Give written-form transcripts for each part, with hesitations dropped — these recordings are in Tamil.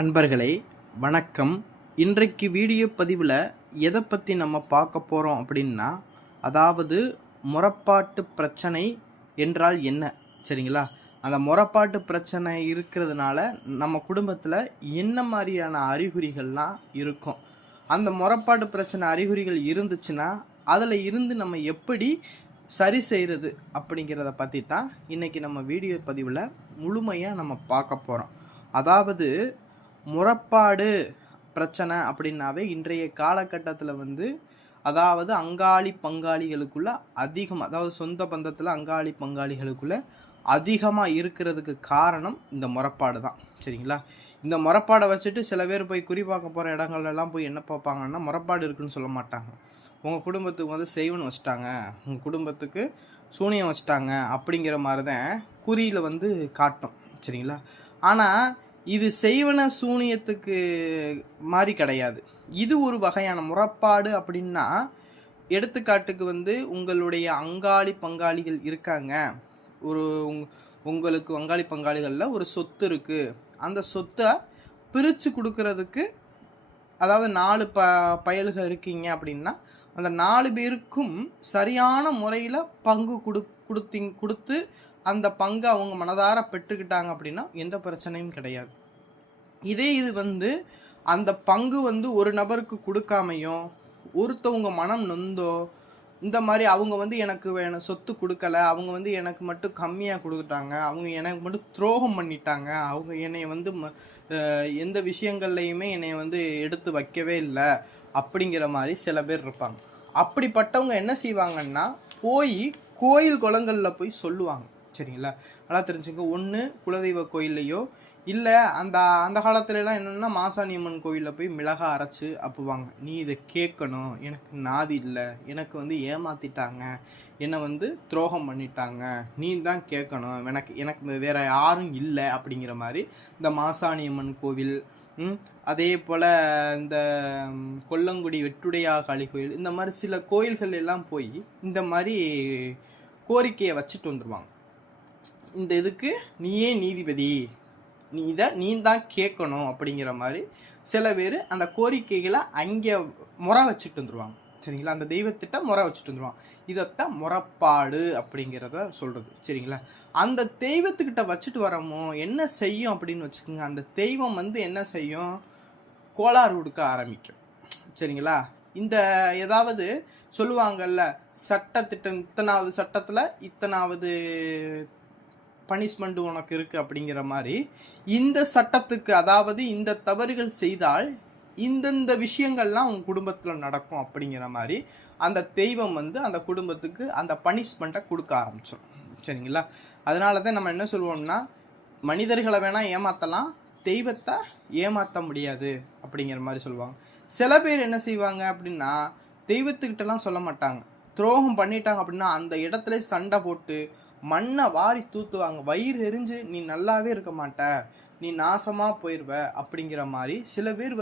அன்பர்களே வணக்கம். இன்றைக்கு வீடியோ பதிவில் எதை பற்றி நம்ம பார்க்க போகிறோம் அப்படின்னா, அதாவது முறப்பாட்டு பிரச்சனை என்றால் என்ன, சரிங்களா? அந்த முறப்பாட்டு பிரச்சனை இருக்கிறதுனால நம்ம குடும்பத்தில் என்ன மாதிரியான அறிகுறிகள்லாம் இருக்கும், அந்த முறப்பாட்டு பிரச்சனை அறிகுறிகள் இருந்துச்சுன்னா அதில் இருந்து நம்ம எப்படி சரி செய்கிறது அப்படிங்கிறத பற்றி தான் இன்றைக்கி நம்ம வீடியோ பதிவில் முழுமையாக நம்ம பார்க்க போகிறோம். அதாவது முறப்பாடு பிரச்சனை அப்படின்னாவே இன்றைய காலகட்டத்தில் அதாவது அங்காளி பங்காளிகளுக்குள்ள அதிகம், அதாவது சொந்த பந்தத்தில் அங்காளி பங்காளிகளுக்குள்ள அதிகமாக இருக்கிறதுக்கு காரணம் இந்த முறப்பாடு தான், சரிங்களா? இந்த முறப்பாடை வச்சுட்டு சில பேர் போய் குறி பார்க்க போகிற இடங்கள்லாம் போய் என்ன பார்ப்பாங்கன்னா, முறப்பாடு இருக்குன்னு சொல்ல மாட்டாங்க. உங்கள் குடும்பத்துக்கு செய்வன் வச்சுட்டாங்க, உங்கள் குடும்பத்துக்கு சூனியம் வச்சுட்டாங்க அப்படிங்கிற மாதிரி தான் குறியில் காட்டும், சரிங்களா? ஆனால் இது செய்வன சூனியத்துக்கு மாதிரி கிடையாது. இது ஒரு வகையான முறப்பாடு. அப்படின்னா எடுத்துக்காட்டுக்கு உங்களுடைய அங்காளி பங்காளிகள் இருக்காங்க, ஒரு உங்களுக்கு அங்காளி பங்காளிகளில் ஒரு சொத்து இருக்குது, அந்த சொத்தை பிரித்து கொடுக்கறதுக்கு, அதாவது 4 பயல்கள் இருக்கீங்க அப்படின்னா அந்த 4 பேருக்கும் சரியான முறையில் பங்கு கொடுத்து அந்த பங்கை அவங்க மனதார பெற்றுக்கிட்டாங்க அப்படின்னா எந்த பிரச்சனையும் கிடையாது. இதே இது அந்த பங்கு ஒரு நபருக்கு கொடுக்காமையோ, ஒருத்தவங்க மனம் நொந்தோ, இந்த மாதிரி அவங்க எனக்கு வேணும் சொத்து கொடுக்கல, அவங்க எனக்கு மட்டும் கம்மியாக கொடுத்துட்டாங்க, அவங்க எனக்கு மட்டும் துரோகம் பண்ணிட்டாங்க, அவங்க என்னை எந்த விஷயங்கள்லையுமே என்னை எடுத்து வைக்கவே இல்லை அப்படிங்கிற மாதிரி சில பேர் இருப்பாங்க. அப்படிப்பட்டவங்க என்ன செய்வாங்கன்னா, போய் கோயில் குளங்களில் போய் சொல்லுவாங்க, சரிங்களா? நல்லா தெரிஞ்சுங்க. ஒன்று குலதெய்வ கோயில்லையோ, இல்லை அந்த காலத்துலலாம் என்னென்னா மாசாணியம்மன் கோயிலில் போய் மிளகாய் அரைச்சி அப்புவாங்க. நீ இதை கேட்கணும், எனக்கு நாதி இல்லை, எனக்கு ஏமாற்றிட்டாங்க, என்னை துரோகம் பண்ணிட்டாங்க, நீ தான் கேட்கணும், எனக்கு வேற யாரும் இல்லை அப்படிங்கிற மாதிரி இந்த மாசாணியம்மன் கோவில், அதே போல் இந்த கொல்லங்குடி வெட்டுடையா காளி கோயில், இந்த மாதிரி சில கோயில்கள் எல்லாம் போய் இந்த மாதிரி கோரிக்கையை வச்சுட்டு வந்துடுவாங்க. இந்த இதுக்கு நீயே நீதிபதி, நீ தான் கேட்கணும் அப்படிங்கிற மாதிரி சில பேர் அந்த கோரிக்கைகளை அங்கே முறை வச்சுட்டு வந்துடுவாங்க, சரிங்களா? அந்த தெய்வத்திட்ட முறை வச்சுட்டு வந்துடுவாங்க. இதைத்தான் முறப்பாடு அப்படிங்கிறத சொல்கிறது, சரிங்களா? அந்த தெய்வத்துக்கிட்ட வச்சுட்டு வரமோ என்ன செய்யும் அப்படின்னு வச்சுக்கோங்க, அந்த தெய்வம் என்ன செய்யும், கோளாறு கொடுக்க ஆரம்பிக்கும், சரிங்களா? இந்த ஏதாவது சொல்லுவாங்கல்ல, சட்டத்திட்டம் இத்தனாவது சட்டத்தில் இத்தனாவது பனிஷ்மெண்ட் உனக்கு இருக்குது அப்படிங்கிற மாதிரி, இந்த சட்டத்துக்கு, அதாவது இந்த தவறுகள் செய்தால் இந்தந்த விஷயங்கள்லாம் உங்க குடும்பத்தில் நடக்கும் அப்படிங்கிற மாதிரி அந்த தெய்வம் அந்த குடும்பத்துக்கு அந்த பனிஷ்மெண்ட்டை கொடுக்க ஆரம்பிச்சிடும், சரிங்களா? அதனால தான் நம்ம என்ன சொல்லுவோம்னா, மனிதர்களை வேணால் ஏமாற்றலாம், தெய்வத்தை ஏமாற்ற முடியாது அப்படிங்கிற மாதிரி சொல்லுவாங்க. சில பேர் என்ன செய்வாங்க அப்படின்னா, தெய்வத்துக்கிட்டலாம் சொல்ல மாட்டாங்க, துரோகம் பண்ணிட்டாங்க அப்படின்னா அந்த இடத்துல சண்டை போட்டு மண்ணை வாரி தூத்துவாங்க, வயிறு எரிஞ்சு நீ நல்லாவே இருக்க மாட்ட, நீ நாசமாக போயிடுவ அப்படிங்கிற மாதிரி சில பேர்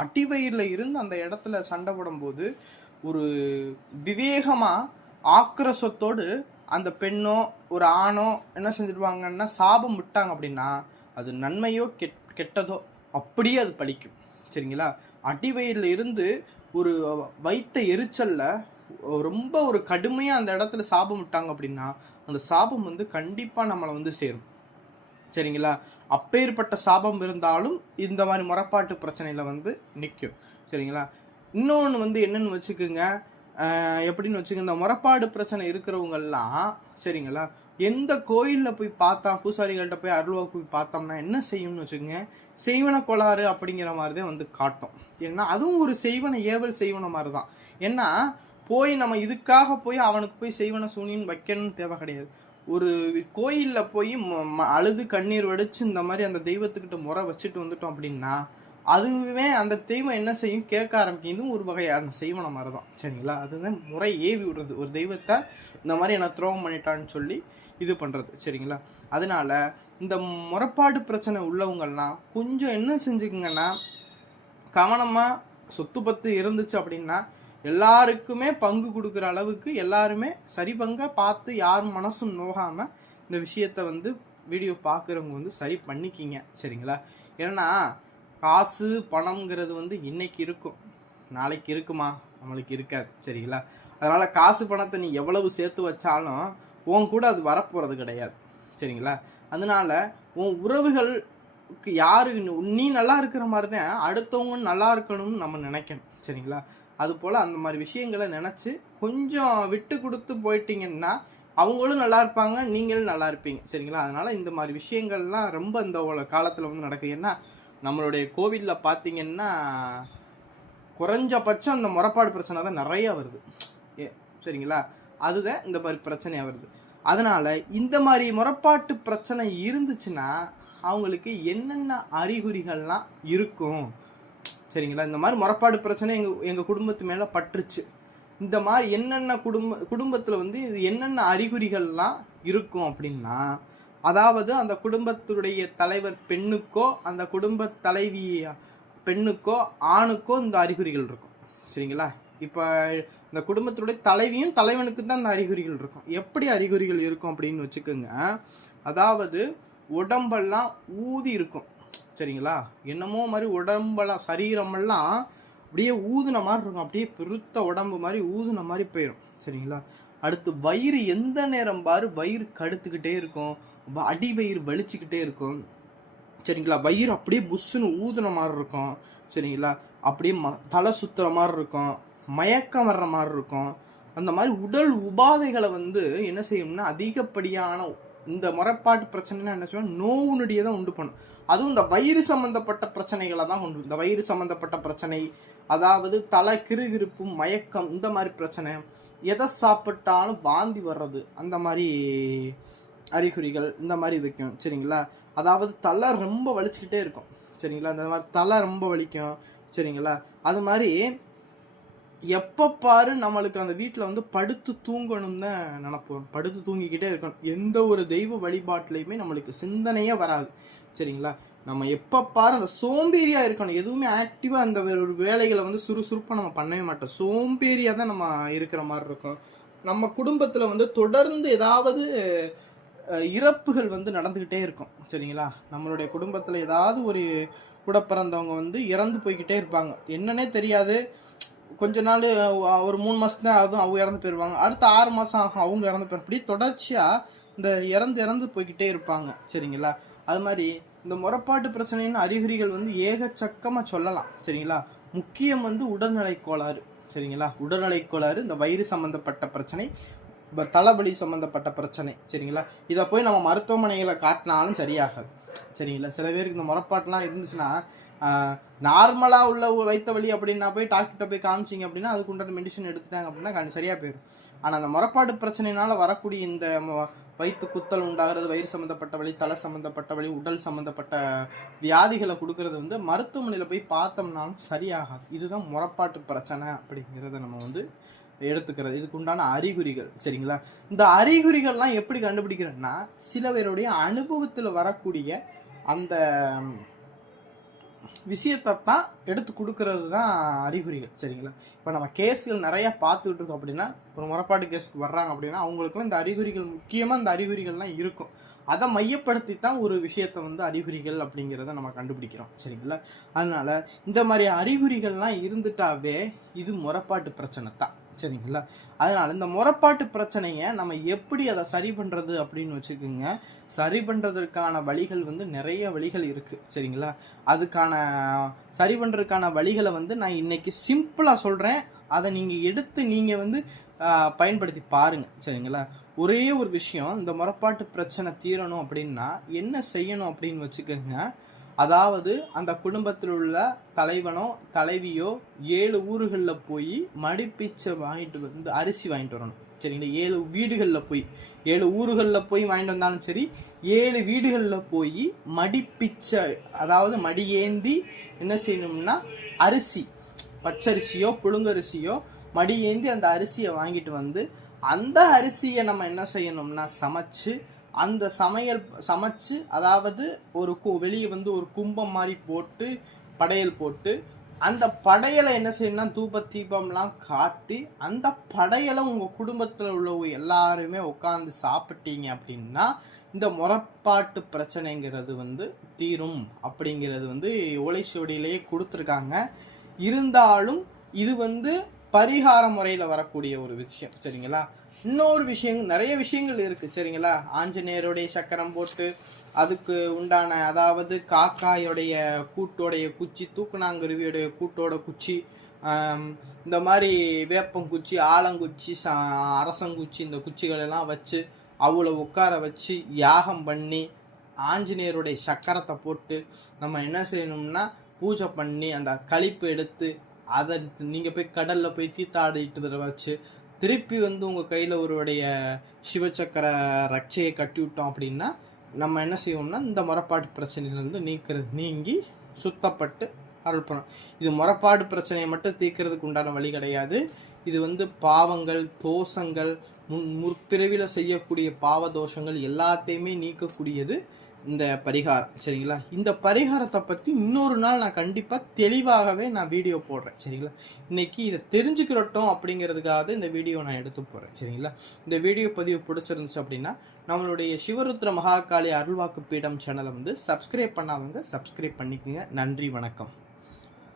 அடிவயிறில் இருந்து அந்த இடத்துல சண்டை போடும்போது ஒரு விவேகமாக ஆக்ரோஷத்தோடு அந்த பெண்ணோ ஒரு ஆணோ என்ன செஞ்சிருவாங்கன்னா சாபம் விட்டாங்க அப்படின்னா அது நன்மையோ கெட்டதோ அப்படியே அது பழிக்கும், சரிங்களா? அடிவயிறில் இருந்து ஒரு வைத்த எரிச்சல்ல ரொம்ப ஒரு கடுமையாக அந்த இடத்துல சாபம் விட்டாங்க அப்படின்னா அந்த சாபம் கண்டிப்பாக நம்மளை சேரும், சரிங்களா? அப்பேற்பட்ட சாபம் இருந்தாலும் இந்த மாதிரி முறப்பாட்டு பிரச்சனையில் நிற்கும், சரிங்களா? இன்னொன்று என்னன்னு வச்சுக்கோங்க, எப்படின்னு வச்சுக்கோங்க, இந்த முறப்பாடு பிரச்சனை இருக்கிறவங்கெல்லாம், சரிங்களா, எந்த கோயிலில் போய் பார்த்தா, பூசாரிகள்கிட்ட போய் அருள்வா போய் பார்த்தோம்னா என்ன செய்யும்னு வச்சுக்கோங்க, செய்வன கோளாறு அப்படிங்கிற மாதிரி தான் காட்டும். ஏன்னா அதுவும் ஒரு செய்வன ஏவல் செய்வன மாதிரி தான். ஏன்னா போய் நம்ம இதுக்காக போய் அவனுக்கு போய் செய்வன சூனியன் வைக்கணும்னு தேவை கிடையாது. ஒரு கோயிலில் போய் அழுது கண்ணீர் வடிச்சு இந்த மாதிரி அந்த தெய்வத்துக்கிட்ட முறை வச்சுட்டு வந்துட்டோம் அப்படின்னா அதுவே அந்த தெய்வம் என்ன செய்யும், கேட்க ஆரம்பிக்கும். இதுவும் ஒரு வகையான செய்வன மாதிரி தான், சரிங்களா? அதுதான் முறை ஏவி விடுறது, ஒரு தெய்வத்தை இந்த மாதிரி என்ன துரோகம் பண்ணிட்டான்னு சொல்லி இது பண்ணுறது, சரிங்களா? அதனால இந்த முறப்பாடு பிரச்சனை உள்ளவங்கள்லாம் கொஞ்சம் என்ன செஞ்சுக்குங்கன்னா, கவனமாக சொத்து பத்து இருந்துச்சு அப்படின்னா எல்லாருக்குமே பங்கு கொடுக்குற அளவுக்கு எல்லாருமே சரி பங்காக பார்த்து யாரும் மனசும் நோகாமல் இந்த விஷயத்தை வீடியோ பார்க்குறவங்க சரி பண்ணிக்கிங்க, சரிங்களா? ஏன்னா காசு பணம்ங்கிறது வந்து இன்னைக்கு இருக்கும், நாளைக்கு இருக்குமா? நம்மளுக்கு இருக்காது. சரிங்களா? அதனால காசு பணத்தை நீ எவ்வளவு சேர்த்து வச்சாலும் உன் கூட அது வரப்போறது கிடையாது. சரிங்களா? அதனால உன் உறவுகளுக்கு யாரு நீ நல்லா இருக்கிற மாதிரி தான் அடுத்தவங்க நல்லா இருக்கணும்னு நம்ம நினைக்கணும். சரிங்களா? அது போல் அந்த மாதிரி விஷயங்களை நினச்சி கொஞ்சம் விட்டு கொடுத்து போயிட்டீங்கன்னா அவங்களும் நல்லா இருப்பாங்க, நீங்களும் நல்லா இருப்பீங்க. சரிங்களா? அதனால் இந்த மாதிரி விஷயங்கள்லாம் ரொம்ப இந்த காலத்தில் வந்து நடக்குது. ஏன்னா நம்மளுடைய கோவிலில் பார்த்தீங்கன்னா குறைஞ்சபட்சம் இந்த முறைப்பாடு பிரச்சனை தான் நிறையா வருது. சரிங்களா? அதுதான் இந்த மாதிரி பிரச்சனையாக வருது. அதனால் இந்த மாதிரி முறைப்பாட்டு பிரச்சனை இருந்துச்சுன்னா அவங்களுக்கு என்னென்ன அறிகுறிகள்லாம் இருக்கும்? சரிங்களா? இந்த மாதிரி முறைப்பாடு பிரச்சனை எங்கள் குடும்பத்து மேலே பட்டுருச்சு, இந்த மாதிரி என்னென்ன குடும்பத்தில் வந்து இது என்னென்ன அறிகுறிகள்லாம் இருக்கும் அப்படின்னா, அதாவது அந்த குடும்பத்துடைய தலைவர் பெண்ணுக்கோ அந்த குடும்ப தலைவி பெண்ணுக்கோ ஆணுக்கோ இந்த அறிகுறிகள் இருக்கும். சரிங்களா? இப்போ இந்த குடும்பத்துடைய தலைவியும் தலைவனுக்கு தான் இந்த அறிகுறிகள் இருக்கும். எப்படி அறிகுறிகள் இருக்கும் அப்படின்னு வச்சுக்கோங்க. அதாவது உடம்பெல்லாம் ஊதி இருக்கும். சரிங்களா? என்னமோ மாதிரி உடம்பெல்லாம் சரீரமெல்லாம் அப்படியே ஊதுன மாதிரி இருக்கும், அப்படியே பெருத்த உடம்பு மாதிரி ஊதுன மாதிரி போயிடும். சரிங்களா? அடுத்து வயிறு எந்த நேரம் பாரு வயிறு கடுத்துக்கிட்டே இருக்கும், அடி வயிறு வலிச்சுக்கிட்டே இருக்கும். சரிங்களா? வயிறு அப்படியே புஷ்ஷுன்னு ஊதுன மாதிரி இருக்கும். சரிங்களா? அப்படியே தலை சுத்துற மாதிரி இருக்கும், மயக்கம் வர்ற மாதிரி இருக்கும். அந்த மாதிரி உடல் உபாதைகளை வந்து என்ன செய்யும்னா அதிகப்படியான இந்த முறைப்பாட்டு பிரச்சனைனா என்ன செய்வோம், நோவு நொடியை தான் உண்டு பண்ணும். அதுவும் இந்த வயிறு சம்பந்தப்பட்ட பிரச்சனைகளை தான் உண்டு. இந்த வயிறு சம்பந்தப்பட்ட பிரச்சனை, அதாவது தலை கிருகிருப்பு, மயக்கம், இந்த மாதிரி பிரச்சனை, எதை சாப்பிட்டாலும் வாந்தி வர்றது, அந்த மாதிரி அறிகுறிகள் இந்த மாதிரி வைக்கும். சரிங்களா? அதாவது தலை ரொம்ப வலிச்சுக்கிட்டே இருக்கும். சரிங்களா? இந்த மாதிரி தலை ரொம்ப வலிக்கும். சரிங்களா? அது மாதிரி எப்போ பாரு நம்மளுக்கு அந்த வீட்டில் வந்து படுத்து தூங்கணும் தான் நினப்போம், படுத்து தூங்கிக்கிட்டே இருக்கணும். எந்த ஒரு தெய்வ வழிபாட்டிலையுமே நம்மளுக்கு சிந்தனையே வராது. சரிங்களா? நம்ம எப்போ பாரு அந்த சோம்பேறியாக இருக்கணும், எதுவுமே ஆக்டிவாக அந்த ஒரு வேலைகளை வந்து சுறுசுறுப்பாக நம்ம பண்ணவே மாட்டோம், சோம்பேறியாக தான் நம்ம இருக்கிற மாதிரி இருக்கும். நம்ம குடும்பத்தில் வந்து தொடர்ந்து ஏதாவது இறப்புகள் வந்து நடந்துக்கிட்டே இருக்கும். சரிங்களா? நம்மளுடைய குடும்பத்தில் ஏதாவது ஒரு கூட பிறந்தவங்க வந்து இறந்து போய்கிட்டே இருப்பாங்க, என்னன்னே தெரியாது. கொஞ்ச நாள் ஒரு 3 மாதம் தான் அதுவும் அவங்க இறந்து போயிடுவாங்க, அடுத்த 6 மாதம் ஆகும் அவங்க இறந்து போயிடும். அப்படி தொடர்ச்சியாக இந்த இறந்து போய்கிட்டே இருப்பாங்க. சரிங்களா? அது மாதிரி இந்த முறைப்பாட்டு பிரச்சனைன்னு அறிகுறிகள் வந்து ஏகச்சக்கமாக சொல்லலாம். சரிங்களா? முக்கியம் வந்து உடல்நலை கோளாறு. சரிங்களா? உடல்நலை கோளாறு, இந்த வயிறு சம்மந்தப்பட்ட பிரச்சனை, தலைவலி சம்மந்தப்பட்ட பிரச்சனை. சரிங்களா? இதை போய் நம்ம மருத்துவமனைகளை காட்டினாலும் சரியாகாது. சரிங்களா? சில பேருக்கு இந்த முறைப்பாட்டெலாம் இருந்துச்சுன்னா நார்மலாக உள்ள வைத்த வலி அப்படின்னா போய் டாக்டர்கிட்ட போய் காமிச்சிங்க அப்படின்னா அதுக்கு உண்டான மெடிசன் எடுத்துட்டாங்க அப்படின்னா சரியாக போயிடும். ஆனால் அந்த முறைப்பாடு பிரச்சனைனால வரக்கூடிய இந்த வயிற்று குத்தல் உண்டாகிறது, வயிறு சம்மந்தப்பட்ட வலி, தலை சம்மந்தப்பட்ட வலி, உடல் சம்மந்தப்பட்ட வியாதிகளை கொடுக்கறது வந்து மருத்துவமனையில் போய் பார்த்தோம்னாலும் சரியாகாது. இதுதான் முறைப்பாட்டு பிரச்சனை அப்படிங்கிறத நம்ம வந்து எடுத்துக்கிறது. இதுக்கு உண்டான அறிகுறிகள். சரிங்களா? இந்த அறிகுறிகள்லாம் எப்படி கண்டுபிடிக்கிறோன்னா சில பேருடைய அனுபவத்தில் வரக்கூடிய அந்த விஷயத்தை தான் எடுத்து கொடுக்கறது தான் அறிகுறிகள். சரிங்களா? இப்போ நம்ம கேஸ்கள் நிறையா பார்த்துக்கிட்டு இருக்கோம் அப்படின்னா, ஒரு முறைப்பாட்டு கேஸுக்கு வர்றாங்க அப்படின்னா அவங்களுக்குலாம் இந்த அறிகுறிகள், முக்கியமாக இந்த அறிகுறிகள்லாம் இருக்கும். அதை மையப்படுத்தி தான் ஒரு விஷயத்தை வந்து அறிகுறிகள் அப்படிங்கிறத நம்ம கண்டுபிடிக்கிறோம். சரிங்களா? அதனால் இந்த மாதிரி அறிகுறிகள்லாம் இருந்துட்டாவே இது முறைப்பாட்டு பிரச்சனை தான். சரிங்களா? அதனால் இந்த முறைப்பாட்டு பிரச்சனையை நம்ம எப்படி அதை சரி பண்ணுறது அப்படின்னு வச்சுக்கோங்க. சரி பண்ணுறதுக்கான வழிகள் வந்து நிறைய வழிகள் இருக்குது. சரிங்களா? அதுக்கான சரி பண்ணுறதுக்கான வழிகளை வந்து நான் இன்றைக்கி சிம்பிளாக சொல்கிறேன். அதை நீங்கள் எடுத்து நீங்கள் வந்து பயன்படுத்தி பாருங்கள். சரிங்களா? ஒரே ஒரு விஷயம், இந்த முறைப்பாட்டு பிரச்சனை தீரணும் அப்படின்னா என்ன செய்யணும் அப்படின்னு வச்சுக்கோங்க. அதாவது அந்த குடும்பத்தில் உள்ள தலைவனோ தலைவியோ 7 ஊர்களில் போய் மடிப்பிச்சை வாங்கிட்டு வந்து அரிசி வாங்கிட்டு வரணும். சரிங்களா? 7 வீடுகளில் போய், 7 ஊர்களில் போய் வாங்கிட்டு வந்தாலும் சரி, 7 வீடுகளில் போய் மடிப்பிச்சை, அதாவது மடியேந்தி என்ன செய்யணும்னா அரிசி, பச்சரிசியோ புழுங்கரிசியோ மடியேந்தி அந்த அரிசியை வாங்கிட்டு வந்து அந்த அரிசியை நம்ம என்ன செய்யணும்னா சமைச்சு, அந்த சமைச்சு, அதாவது ஒரு வெளியே வந்து ஒரு கும்பம் மாதிரி போட்டு படையல் போட்டு, அந்த படையலை என்ன செய்யணும்னா தூப தீபம்லாம் காட்டி அந்த படையலை உங்கள் குடும்பத்தில் உள்ள எல்லாருமே உட்காந்து சாப்பிட்டீங்க அப்படின்னா இந்த முறப்பாட்டு பிரச்சனைங்கிறது வந்து தீரும் அப்படிங்கிறது வந்து ஓலைச்சுவடியிலேயே கொடுத்துருக்காங்க. இருந்தாலும் இது வந்து பரிகார முறையில் வரக்கூடிய ஒரு விஷயம், சரிங்களா. இன்னொரு விஷயம், நிறைய விஷயங்கள் இருக்குது, சரிங்களா. ஆஞ்சநேயருடைய சக்கரம் போட்டு அதுக்கு உண்டான, அதாவது காக்காயோடைய கூட்டோடைய குச்சி, தூக்குனாங்குருவியோடைய கூட்டோட குச்சி, இந்த மாதிரி வேப்பங்குச்சி, ஆலங்குச்சி, அரசங்குச்சி, இந்த குச்சிகள் எல்லாம் வச்சு அவளை உட்கார வச்சு யாகம் பண்ணி ஆஞ்சநேயருடைய சக்கரத்தை போட்டு நம்ம என்ன செய்யணும்னா பூஜை பண்ணி அந்த கழிப்பு எடுத்து அதை நீங்கள் போய் கடலில் போய் தீத்தாடிட்டு வர வச்சு திருப்பி வந்து உங்கள் கையில் ஒருவருடைய சிவச்சக்கர ரட்சையை கட்டி விட்டோம் அப்படின்னா நம்ம என்ன செய்வோம்னா இந்த முறப்பாட்டு பிரச்சனையிலேருந்து நீங்கி சுத்தப்பட்டு அருள் பண்ணணும். இது முறப்பாடு பிரச்சனையை மட்டும் தீர்க்கிறதுக்கு உண்டான வழி கிடையாது. இது வந்து பாவங்கள், தோஷங்கள், முற்பிறவியில் செய்யக்கூடிய பாவ தோஷங்கள் எல்லாத்தையுமே நீக்கக்கூடியது இந்த பரிகாரம், சரிங்களா. இந்த பரிகாரத்தை பற்றி இன்னொரு நாள் நான் கண்டிப்பாக தெளிவாகவே நான் வீடியோ போடுறேன், சரிங்களா. இன்னைக்கு இதை தெரிஞ்சுக்கிறட்டும் அப்படிங்கிறதுக்காக இந்த வீடியோ நான் எடுத்து போடுறேன், சரிங்களா. இந்த வீடியோ பதிவு பிடிச்சிருந்துச்சு அப்படின்னா நம்மளுடைய சிவருத்ர மகாகாளி அருள்வாக்கு பீடம் சேனலை வந்து சப்ஸ்கிரைப் பண்ணாதவங்க சப்ஸ்கிரைப் பண்ணிக்கோங்க. நன்றி, வணக்கம்.